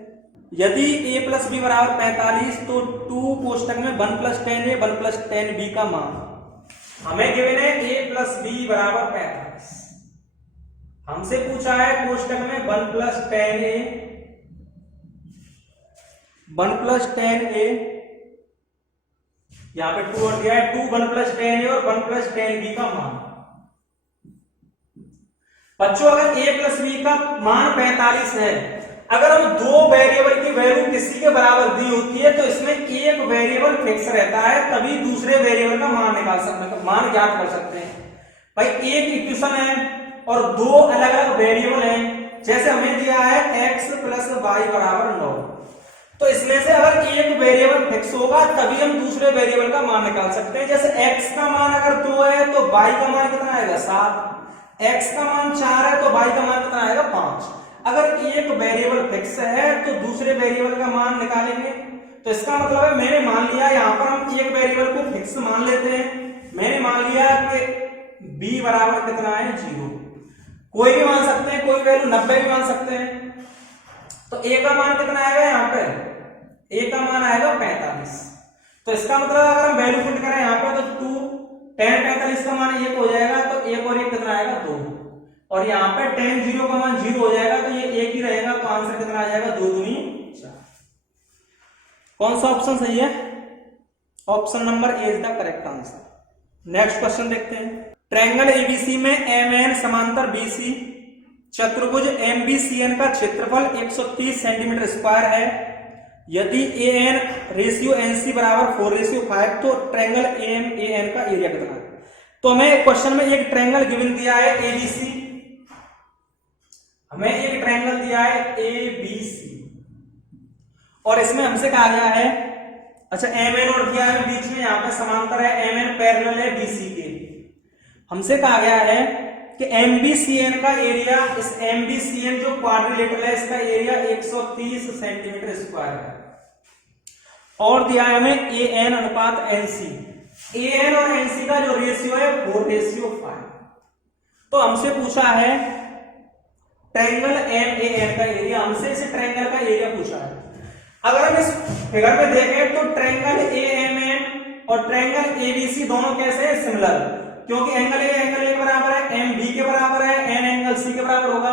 यदि a प्लस बी बराबर 45 तो 2 कोष्टक में 1 प्लस 10a 1 प्लस 10b का मान। हमें गिवन है a प्लस बी बराबर 45। हमसे पूछा है कोष्टक में 1 प्लस 10a 1 प्लस 10a, यहां पे 2 और दिया है 2 1 प्लस 10a और 1 प्लस 10b का मान। बच्चों अगर a प्लस बी का मान 45 है, अगर हम दो वेरिएबल की वैल्यू किसी के बराबर दी होती है तो इसमें एक वेरिएबल फिक्स रहता है, तभी दूसरे वेरिएबल का मान निकाल सकते हैं, मान ज्ञात कर सकते हैं। भाई एक इक्वेशन है और दो अलग अलग वेरिएबल हैं, जैसे हमें दिया है x प्लस वाई बराबर 9, तो इसमें से अगर एक वेरिएबल फिक्स होगा तभी हम दूसरे वेरिएबल का मान निकाल सकते हैं। जैसे x का मान अगर 2 है तो y का मान कितना आएगा 7, x का मान 4 है तो y का मान कितना आएगा 5। अगर एक वेरिएबल फिक्स है तो दूसरे वेरिएबल का मान निकालेंगे। तो इसका मतलब है मैंने मान लिया, यहां पर हम एक वेरिएबल को फिक्स मान लेते हैं। मैंने मान लिया कि b बराबर कितना है 0, कोई भी मान सकते हैं, कोई वैल्यू 90 भी मान सकते हैं। तो a का मान कितना आएगा, यहाँ पे a का मान आएगा 45। तो इसका मतलब अगर हम वैल्यू पुट करें यहाँ पे तो 2 10 45 का मान 1 हो जाएगा, तो 1 और 1 कितना आएगा 2, और यहाँ पे 10 0 का मान 0 हो जाएगा, तो ये 1 ही रहेगा। तो आंसर कितना आ जाएगा 2 दूनी 4। कौन सा ऑप्शन सही है? Option number A is the correct answer. Next question देखते हैं। ट्रायंगल एबीसी में एमएन समांतर बीसी चतुर्भुज एमबीसीएन का क्षेत्रफल 130 सेंटीमीटर स्क्वायर है। यदि एएन रेशियो एनसी बराबर 4:5 तो ट्रायंगल एएमएन का एरिया कितना है? तो हमें क्वेश्चन में एक ट्रायंगल गिवन दिया है एबीसी, हमें एक ट्रायंगल दिया है एबीसी, और इसमें हमसे कहा गया है, अच्छा एमएन और दिया है बीच में, यहां पे समांतर है, एमएन पैरेलल है बीसी के। हमसे कहा गया है कि एमबीसीएन का एरिया, इस एमबीसीएन जो क्वाड्रिलेटरल है इसका एरिया 130 सेंटीमीटर स्क्वायर है, और दिया है हमें एएन अनुपात एनसी। एएन और एनसी का जो रेशियो है 4:5। तो हमसे पूछा है ट्रायंगल एमएएन का एरिया, हमसे इस ट्रायंगल का एरिया पूछा है। अगर हम इस फिगर में देखें तो ट्रायंगल एएमएन और ट्रायंगल एबीसी दोनों कैसे हैं? सिमिलर, क्योंकि एंगल ए के बराबर है, एम बी के बराबर है, एन एंगल सी के बराबर होगा।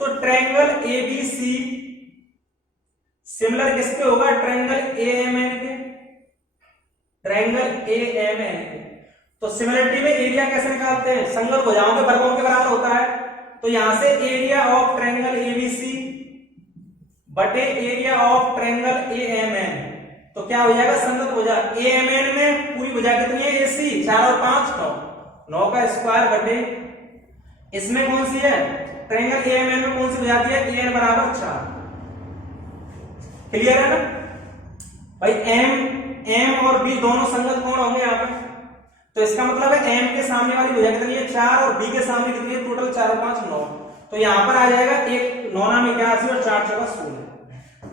तो ट्रायंगल एबीसी सिमिलर किसके होगा? ट्रायंगल एएमएन के, ट्रायंगल एएमएन के। तो सिमिलरिटी में एरिया कैसे निकालते हैं? संगत भुजाओं के वर्गों के बराबर होता है। तो यहां से एरिया ऑफ ट्रायंगल एबीसी बटे एरिया ऑफ ट्रायंगल एएमएन, तो क्या हो जाएगा? संगत भुजा। एएमएन में पूरी भुजा कितनी है? एसी 4 और 5 9 का स्क्वायर बटे, इसमें कौन सी है? ट्रायंगल एएमएन में कौन सी भुजा दी है? एन बराबर 4। क्लियर है ना भाई? एम और बी दोनों संगत कोण होंगे यहाँ पे, तो इसका मतलब है एम के सामने वाली भुजा कितनी है? 4, और बी के सामने कितनी है? टोटल 4 और 5 9। तो यहाँ पर आ जाएगा एक 9 में 81 और 4 4 16।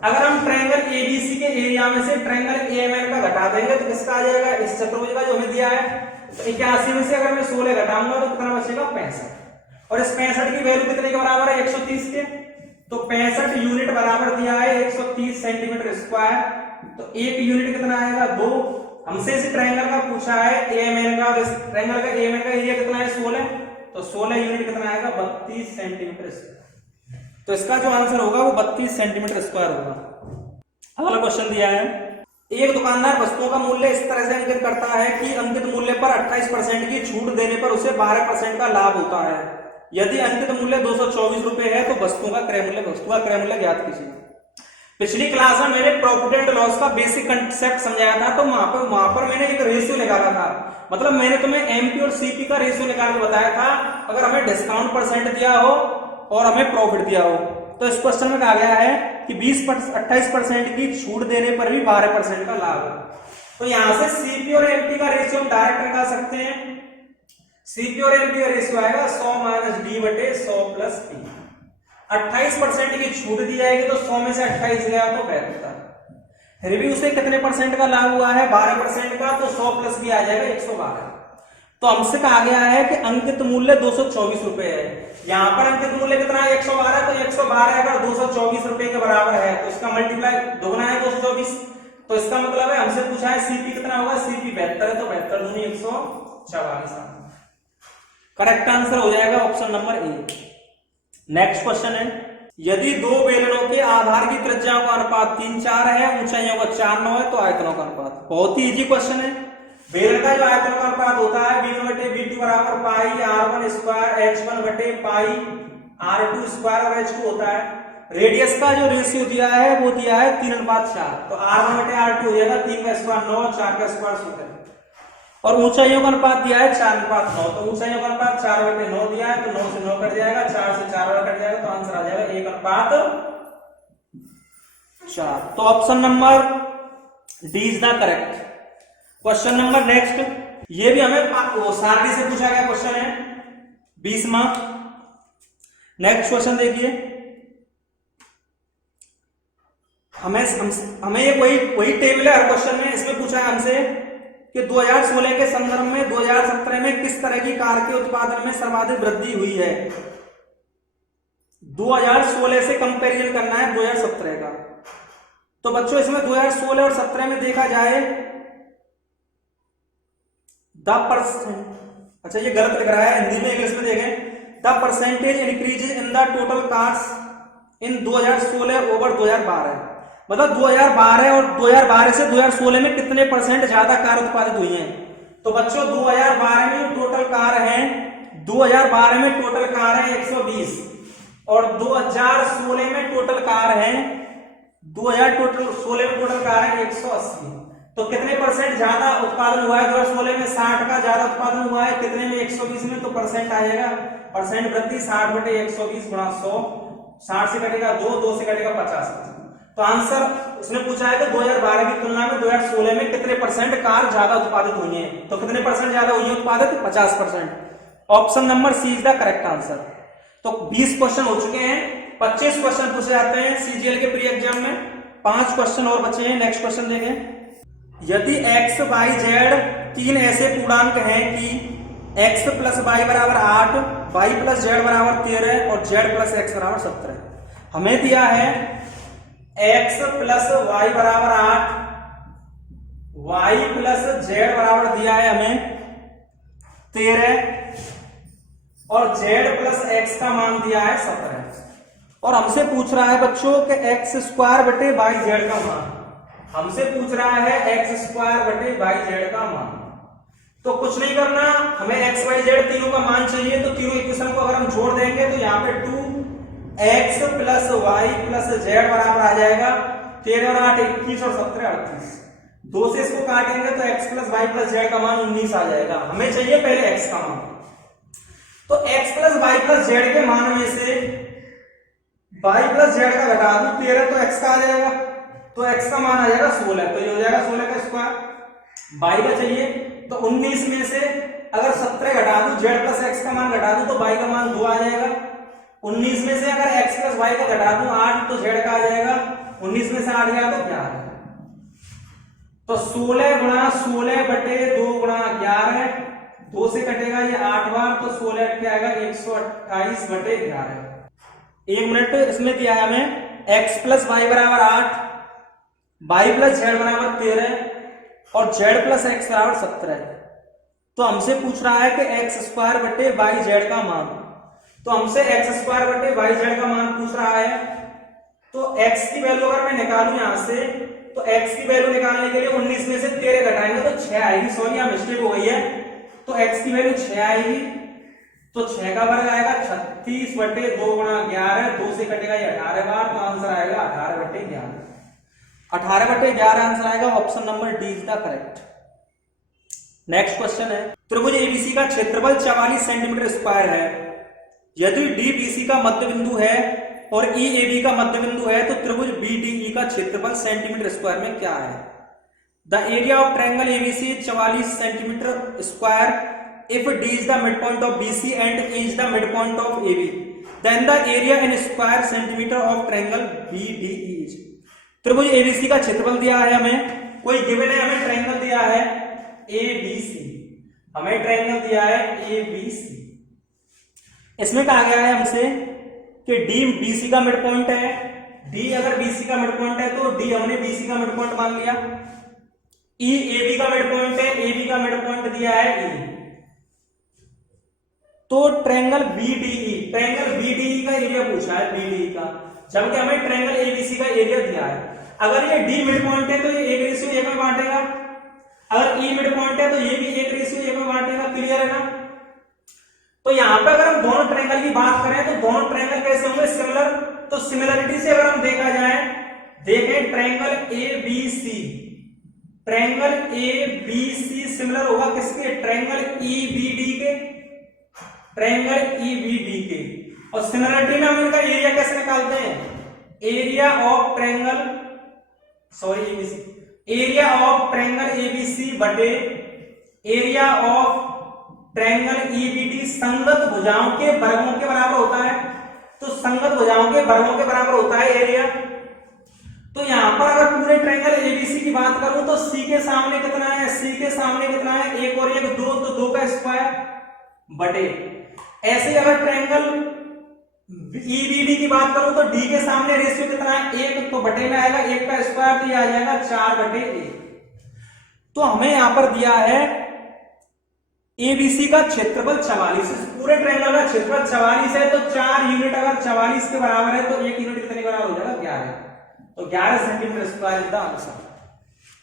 अगर हम ट्रायंगल एबीसी के एरिया में से ट्रायंगल एएमएन का घटा देंगे तो किसका आ जाएगा? इस चतुर्भुज का जो हमें दिया है। तो 81 में से अगर मैं 16 घटाऊंगा तो कितना बचेगा? 65। और इस 65 की वैल्यू कितने के बराबर है? 130 के। तो 65 यूनिट बराबर दिया है 130 सेंटीमीटर स्क्वायर। तो एक यूनिट कितना आएगा? 2। हमसे इस ट्रायंगल का पूछा है एएमएन का, और इस ट्रायंगल का एएमएन का एरिया कितना है? 16। तो 16 यूनिट कितना आएगा? 32 सेंटीमीटर स्क्वायर। तो इसका जो आंसर होगा वो 32 सेंटीमीटर स्क्वायर होगा। अगला क्वेश्चन दिया है, एक दुकानदार वस्तुओं का मूल्य इस तरह से अंकित करता है कि अंकित मूल्य पर 28% की छूट देने पर उसे 12% का लाभ होता है। यदि अंकित मूल्य 224 रुपए है तो वस्तु का क्रय मूल्य ज्ञात कीजिए। पिछली क्लास में मैंने प्रॉफिट एंड लॉस का बेसिक कंसेप्ट समझाया था, तो वहां पर मैंने एक रेशियो निकाला था। मतलब मैंने तुम्हें एमपी और सीपी का रेशियो निकाल के बताया था, अगर हमें डिस्काउंट परसेंट दिया हो और हमें प्रॉफिट दिया हो। तो इस क्वेश्चन में कहा गया है कि 28% की छूट देने पर भी 12% का लाभ है। तो यहां से सीपी और एमपी का रेशियो हम डायरेक्ट निकाल सकते हैं। सीपी और एमपी का रेशियो आएगा 100 माइनस डी बटे 100 प्लस पी। 28% की छूट दी जाएगी तो 100 में से 28 गया तो 72। फिर भी उसे कितने परसेंट का लाभ हुआ है? 12% का। तो 100 प्लस भी आ जाएगा 112। तो हमसे कहा गया है कि अंकित मूल्य 224 रुपए है। यहाँ पर अंकित मूल्य कितना है? 112। तो 112 अगर 224 रुपए के बराबर है तो इसका मल्टीप्लाई दोगुना है 224। तो इसका मतलब है हमसे पूछा है सीपी कितना होगा? सीपी 72 है, तो 72 दूनी 144। करेक्ट आंसर हो जाएगा option number A. Next question है, यदि दो बेलनों के आधार की त्रिज्याओं का अनुपात 3:4 है, ऊंचाइयों का 4:9 है, तो आयतनों का अनुपात। बहुत ही इजी क्वेश्चन है। बेलन का जो आयतन का अनुपात होता है b1 बटे b2 बराबर पाई r1 स्क्वायर h1 बटे पाई r2 स्क्वायर और h2 होता है। रेडियस का जो रेशियो दिया है वो दिया है 3:4। तो r1 बटे r2 हो जाएगा 3 का स्क्वायर 9, 4 का स्क्वायर 16। और ऊंचाइयों का अनुपात दिया है 4:9। तो ऊंचाइयों का अनुपात 4 बटे 9 दिया है, तो 9 से 9 कट जाएगा, 4 से 4 और कट जाएगा, तो आंसर आ जाएगा 1/4। तो option number D is the correct. Question number next, ये भी हमें सारणी से पूछा गया क्वेश्चन है, 20वां। नेक्स्ट क्वेश्चन देखिए, हमें ये वही टेबल है हर क्वेश्चन में। इसमें पूछा है हमसे कि 2016 के संदर्भ में 2017 में किस तरह की कार के उत्पादन में सर्वाधिक वृद्धि हुई है। 2016 से कंपैरिजन करना है 2017 का। तो बच्चों इसमें 2016 और 17 में देखा जाए अच्छा ये गलत लिख रहा है हिंदी में, इंग्लिश में देखें, the percentage increase in the total cars in 2016 over 2012। मतलब 2012 और 2012 से 2016 में कितने परसेंट ज्यादा कार उत्पादित हुई हैं। तो बच्चों 2012 में टोटल कार है 2012 में टोटल कार है 120 और 2016 में टोटल कार है 2016 में टोटल कार है 180। तो कितने परसेंट ज्यादा उत्पादन हुआ है 2016 में? 60 का ज्यादा उत्पादन हुआ है, कितने में? 120 में। तो परसेंट आएगा, परसेंट वृद्धि 60/120 गुणा 100, 60 से कटेगा 2, 2 से कटेगा 50। तो आंसर उसने पूछा है कि 2012 की तुलना में 2016 में कितने परसेंट कार ज्यादा उत्पादित हुई है। तो कितने परसेंट ज्यादा हुई है उत्पादित? 50%। Option number C is the correct answer. तो 20 क्वेश्चन हो चुके हैं, 25 क्वेश्चन पूछे जाते हैं सीजीएल के प्री एग्जाम में, 5 क्वेश्चन और बचे हैं। नेक्स्ट क्वेश्चन देखें, यदि x, y, z 3 ऐसे पूर्णांक हैं कि x + y = 8, y + z = 13 और z + x = 17। हमें दिया है x + y = 8, y + z बराबर दिया है हमें 13 और z + x का मान दिया है 17। और हमसे पूछ रहा है बच्चों कि x²/yz का मान, हमसे पूछ रहा है x²/yz का मान। तो कुछ नहीं करना, हमें x, y, z तीनों का मान चाहिए। तो तीनों इक्वेशन को अगर हम जोड़ देंगे तो यहाँ पे 2x + y + z बराबर आ जाएगा 13 और 8 21 और 17 38। 2 से इसको काटेंगे तो x + y + z का मान 19 आ जाएगा। हमें चाहिए पहले x का मान। तो x + y + z के मान में से y + z का घटा दूं 13 तो x का आ जाएगा, तो x का मान आ जाएगा 16। तो ये हो जाएगा 16 का स्क्वायर। y का चाहिए तो 19 में से अगर 17 घटा दूं, z + x का मान घटा दूं तो y का मान 2 आ जाएगा। 19 में से अगर x + y का घटा दूं 8 तो z का आ जाएगा। 19 में से 8 गया तो 11। तो 16 × 16/2 × 11, 2 से कटेगा ये 8 बार, तो 16 क्या आएगा 128/11। 1 मिनट। इसमें दिया है हमें x + y = 8, y + z = 13 और z + x = 17। तो हमसे पूछ रहा है कि x²/yz का मान। तो हमसे x²/yz का मान पूछ रहा है। तो x की वैल्यू अगर मैं निकालूं यहां से, तो x की वैल्यू निकालने के लिए 19 में से 13 घटाएंगे तो 6 आएगी। सॉरी यहां मिस्टेक हो गई है। तो x की वैल्यू 6 आएगी, तो 6 का वर्ग आएगा 36/2 × 11, 2 से कटेगा ये 18 बार, तो आंसर आएगा 18/11। 18/11 आंसर आएगा। Option number D is the correct. Next question है, त्रिभुज एबीसी का क्षेत्रफल 44 सेंटीमीटर स्क्वायर है। यदि डीबीसी का मध्य बिंदु है और ईएबी का मध्य बिंदु है तो त्रिभुज बीडीई का क्षेत्रफल सेंटीमीटर स्क्वायर में क्या है? The area of triangle ABC is 44 centimetre square if D is the midpoint of BC and E is the midpoint of AB, then the area in square centimeter of triangle BDE is। त्रिभुज ABC का क्षेत्रफल दिया है हमें, कोई given है, हमें triangle दिया है ABC, हमें ट्रायंगल दिया है ABC। इसमें कहा गया है हमसे कि D BC का मिड पॉइंट है। D अगर BC का मिड पॉइंट है तो D हमने BC का मिड पॉइंट मान लिया। E AB का मिड पॉइंट है, AB का मिड पॉइंट दिया है E। तो ट्रायंगल बीडीई का एरिया पूछा है, बीडीई का, जबकि हमें ट्रायंगल एबीसी का एरिया दिया है। अगर ये डी मिड पॉइंट है तो ये 1:1 में बांटेगा, अगर ई मिड पॉइंट है तो ये भी 1:1 में बांटेगा। क्लियर है ना? तो यहां पे अगर हम दोनों ट्रायंगल की बात करें तो दोनों ट्रायंगल कैसे होंगे? सिमिलर। तो सिमिलरिटी से अगर हम देखा जाए, देखें triangle ABC, triangle ABC similar होगा किसके? ट्रायंगल ईबीडी के, ट्रायंगल ईबीडी के। और सिमिलरिटी में हम इनका एरिया कैसे निकालते हैं? Area of triangle ABC, area of triangle ABC बटे एरिया ऑफ ट्रायंगल ईबीडी संगत भुजाओं के वर्गों के बराबर होता है। तो संगत भुजाओं के वर्गों के बराबर होता है एरिया। तो यहां पर अगर पूरे ट्रायंगल एबीसी की बात करूं तो सी के सामने कितना है? सी के सामने कितना है? एक और एक दो, तो दो का स्क्वायर बटे, ऐसे अगर ट्रायंगल ईबीडी की बात करूं तो डी के सामने रेशियो कितना है? एक, तो बटे में आएगा एक का स्क्वायर, तो ये आ जाएगा 4/1। तो हमें यहां पर दिया है एबीसी का क्षेत्रफल 44, पूरे ट्रायंगल का क्षेत्रफल 44 है, तो 4 यूनिट अगर 44 के बराबर है तो 1 यूनिट कितने बराबर हो जाएगा? 11। तो 11 centimetre square is the answer.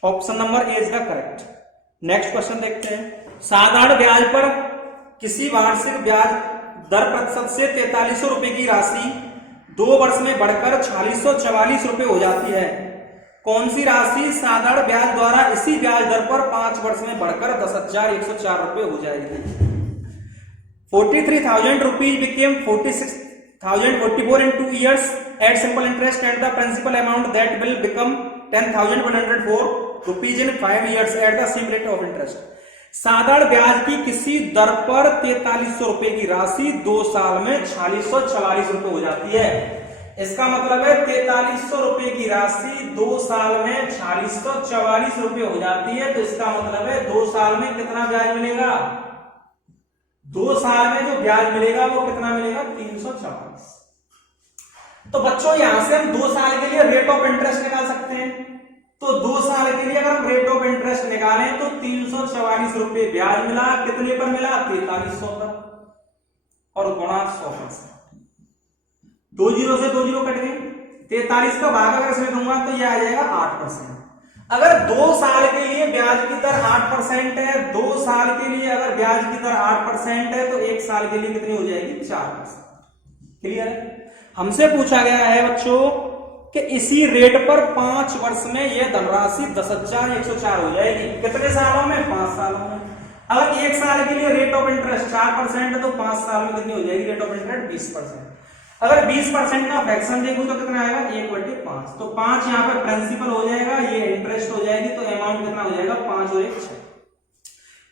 Option number A is the correct. Next question देखते हैं। साधारण ब्याज पर किसी वार्षिक ब्याज दर प्रतिशत से 4300 रुपए की राशि 2 वर्ष में बढ़कर 4644 रुपए हो जाती है। कौन सी राशि साधारण ब्याज द्वारा इसी ब्याज दर पर 5 वर्ष में बढ़कर 10,104 रुपए हो जाएगी? 43,000 rupees became 46,044 in 2 years at simple interest, and the principal amount that will become 10,104 rupees in 5 years at the same rate of interest. साधारण ब्याज की किसी दर पर 4300 रुपए की राशि 2 साल में 4644 रुपए हो जाती है। इसका मतलब है 4300 रुपए की राशि 2 साल में 4644 रुपए हो जाती है। तो इसका मतलब है 2 साल में कितना ब्याज मिलेगा? 2 साल में जो ब्याज मिलेगा वो कितना मिलेगा? 344। तो बच्चों यहां से हम 2 साल के लिए रेट ऑफ इंटरेस्ट निकाल सकते हैं। तो 2 साल के लिए अगर हम रेट ऑफ इंटरेस्ट निकालें तो 344 रुपए ब्याज मिला, कितने पर मिला? 4300 पर, और गुणा 100%। 2 जीरो से 2 जीरो कट गए, 43 का भाग अगर इसमें दूंगा तो यह आ जाएगा 8%। अगर 2 साल के लिए ब्याज की दर 8% है, 2 साल के लिए अगर ब्याज की दर 8% है, तो 1 साल के लिए कितनी हो जाएगी? 4%। क्लियर है? हमसे पूछा गया है बच्चों कि इसी रेट पर 5 वर्ष में यह धनराशि 10,104 हो जाएगी। कितने सालों में? 5 सालों में। अगर 1 साल के लिए रेट ऑफ इंटरेस्ट 4% है तो 5 साल में कितनी हो जाएगी रेट ऑफ इंटरेस्ट? 20%। अगर 20% का फ्रैक्शन देखूं तो कितना आएगा? 1/5। तो 5 यहाँ पर प्रिंसिपल हो जाएगा, ये इंटरेस्ट हो जाएगी, तो अमाउंट कितना हो जाएगा? 5 और 1 6।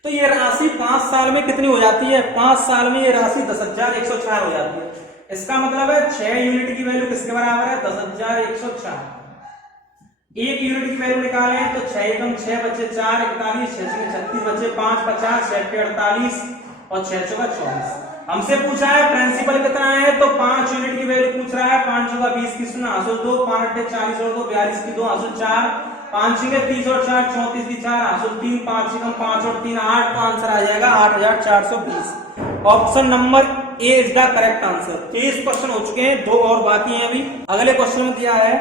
तो ये राशि 5 साल में कितनी हो जाती है? 5 साल में ये राशि 10,104 हो जाती है। इसका मतलब है 6 यूनिट की वैल्यू किसके बराबर है? 10,104। 1 यूनिट की वैल्यू निकालें तो 6 एकम 6 बचे 4, 41, 6 36 बचे 5, 50, 6 48 और 6 चौका 24। हमसे पूछा है प्रिंसिपल कितना है, तो 5 यूनिट की वैल्यू पूछ रहा है। 5 चौका 20 की 0 हासुल 2, 5 8 40 और 2 42 की 2 हासुल 4, 5 6 30 और 4 34 की 4 हासुल 3, 5 एकम 5 और 3 8। तो आंसर आ जाएगा 8,420। Option number A is the correct answer. 30 question हो चुके हैं, 2 और बाकी हैं अभी। अगले क्वेश्चन में दिया है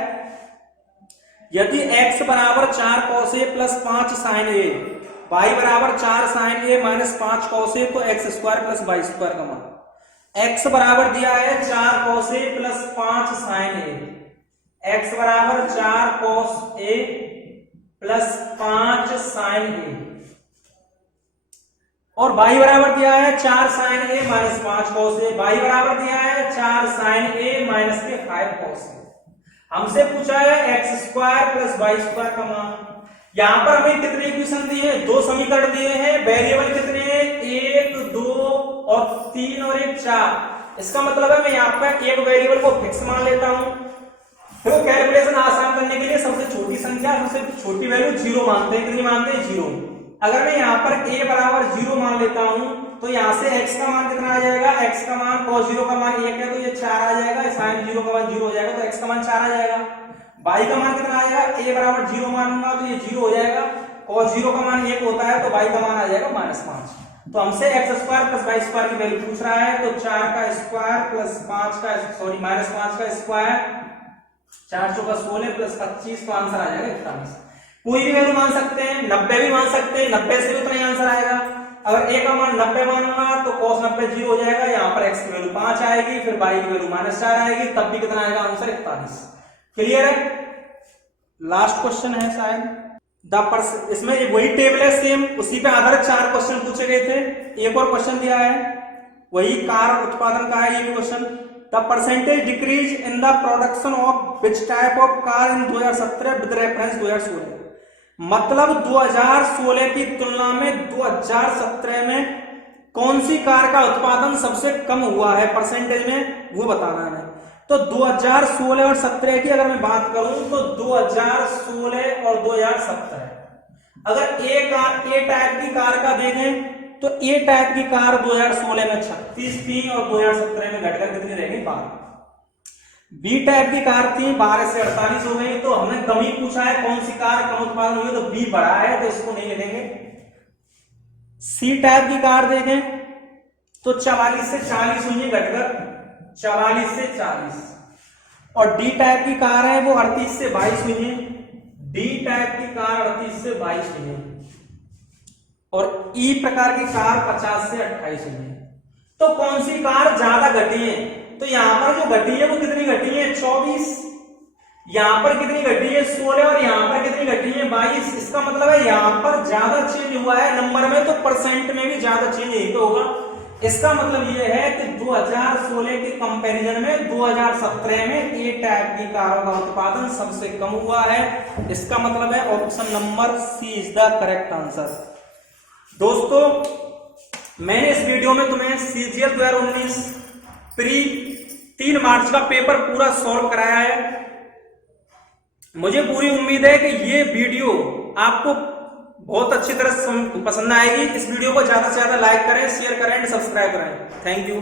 यदि x बराबर 4 cos a plus 5 sin a, y बराबर 4 sin a minus 5 cos a, तो x square plus y square का मान। x बराबर दिया है 4 cos a plus 5 sin a, x बराबर 4 cos a plus 5 sin a, और y बराबर दिया है 4 sin a minus 5 cos a, y बराबर दिया है 4 sin a माइनस के 5 cos a। हमसे पूछा है x square plus y square का मान। यहां पर हमें कितने इक्वेशन दिए हैं? 2 समीकरण दिए हैं। वेरिएबल कितने हैं? 1 2 और 3 और 1 4। इसका मतलब है मैं यहां पर एक वेरिएबल को फिक्स मान लेता हूं। तो कैलकुलेशन आसान करने के लिए सबसे छोटी संख्या, सबसे छोटी वैल्यू 0 मानते हैं। कितनी मानते हैं? 0। अगर मैं यहां पर a बराबर 0 मान लेता हूं तो यहां से x का मान कितना आ जाएगा? x का मान cos 0 का मान 1 है तो ये 4 आ जाएगा, sin 0 का मान 0 हो जाएगा तो x का मान 4 आ जाएगा। y का मान कितना आ जाएगा? a बराबर 0 मानूंगा तो ये 0 हो जाएगा, cos 0 का मान 1 होता है तो y का मान आ जाएगा -5। तो हमसे x square plus y square की वैल्यू पूछ रहा है, तो 4 का स्क्वायर प्लस 5 का -5 का स्क्वायर, 4 चौका 16 प्लस 25, तो आंसर आ जाएगा 41। कोई भी वैल्यू मान सकते हैं, 90 भी मान सकते हैं, 90 से भी उतना ही आंसर आएगा। अगर a का मान 90 मानूंगा तो cos 90 0 हो जाएगा, यहाँ पर x की वैल्यू 5 आएगी, फिर y की वैल्यू -4 आएगी, तब भी कितना आएगा? आंसर 41। क्लियर है? लास्ट क्वेश्चन है शायद इसमें वही टेबल है सेम, उसी पे आधारित 4 क्वेश्चन पूछे गए थे। एक और क्वेश्चन दिया है, वही कार उत्पादन का है ये question. The percentage decrease in the production of which type of car in 2017 with reference 2016। मतलब 2016 की तुलना में 2017 में कौन सी कार का उत्पादन सबसे कम हुआ है परसेंटेज में, वो बताना है। तो 2016 और 17 की अगर मैं बात करूं तो 2016 और 2017 अगर ए टाइप की कार का देखें तो ए टाइप की कार 2016 में 36 थी और 2017 में घटकर कितनी रहेगी 12। बी टाइप की कार थी 12 से 48 हो गई, तो हमने कम ही पूछा है कौन सी कार कम उत्पादन हुई, तो बी बढ़ा है तो इसको नहीं लिखेंगे। सी टाइप की कार देखें तो 44 से 40 हुई है घटकर 44 से 40, और डी टाइप की कार है वो 38 से 22 हुई है, डी टाइप की कार 38 से 22 हुई है, और ई प्रकार की कार 50 से 28 हुई है। तो कौन सी कार ज्यादा घटी है, तो यहां पर जो घटी है वो कितनी घटी है 24, यहां पर कितनी घटी है 16, और यहां पर कितनी घटी है 22। इसका मतलब है यहां पर ज्यादा चेंज हुआ है नंबर में, तो परसेंट में भी ज्यादा चेंज यही तो होगा। इसका मतलब यह है कि 2016 के कंपैरिजन में 2017 में ए टाइप की कारों का उत्पादन सबसे कम हुआ है। इसका मतलब है option number C is the correct answer. दोस्तों, मैंने इस वीडियो में तुम्हें सीजीएल 2019 प्री 3 मार्च का पेपर पूरा सॉल्व कराया है। मुझे पूरी उम्मीद है कि ये वीडियो आपको बहुत अच्छी तरह पसंद आएगी। इस वीडियो को ज्यादा से ज्यादा लाइक करें, शेयर करें एंड सब्सक्राइब करें। Thank you.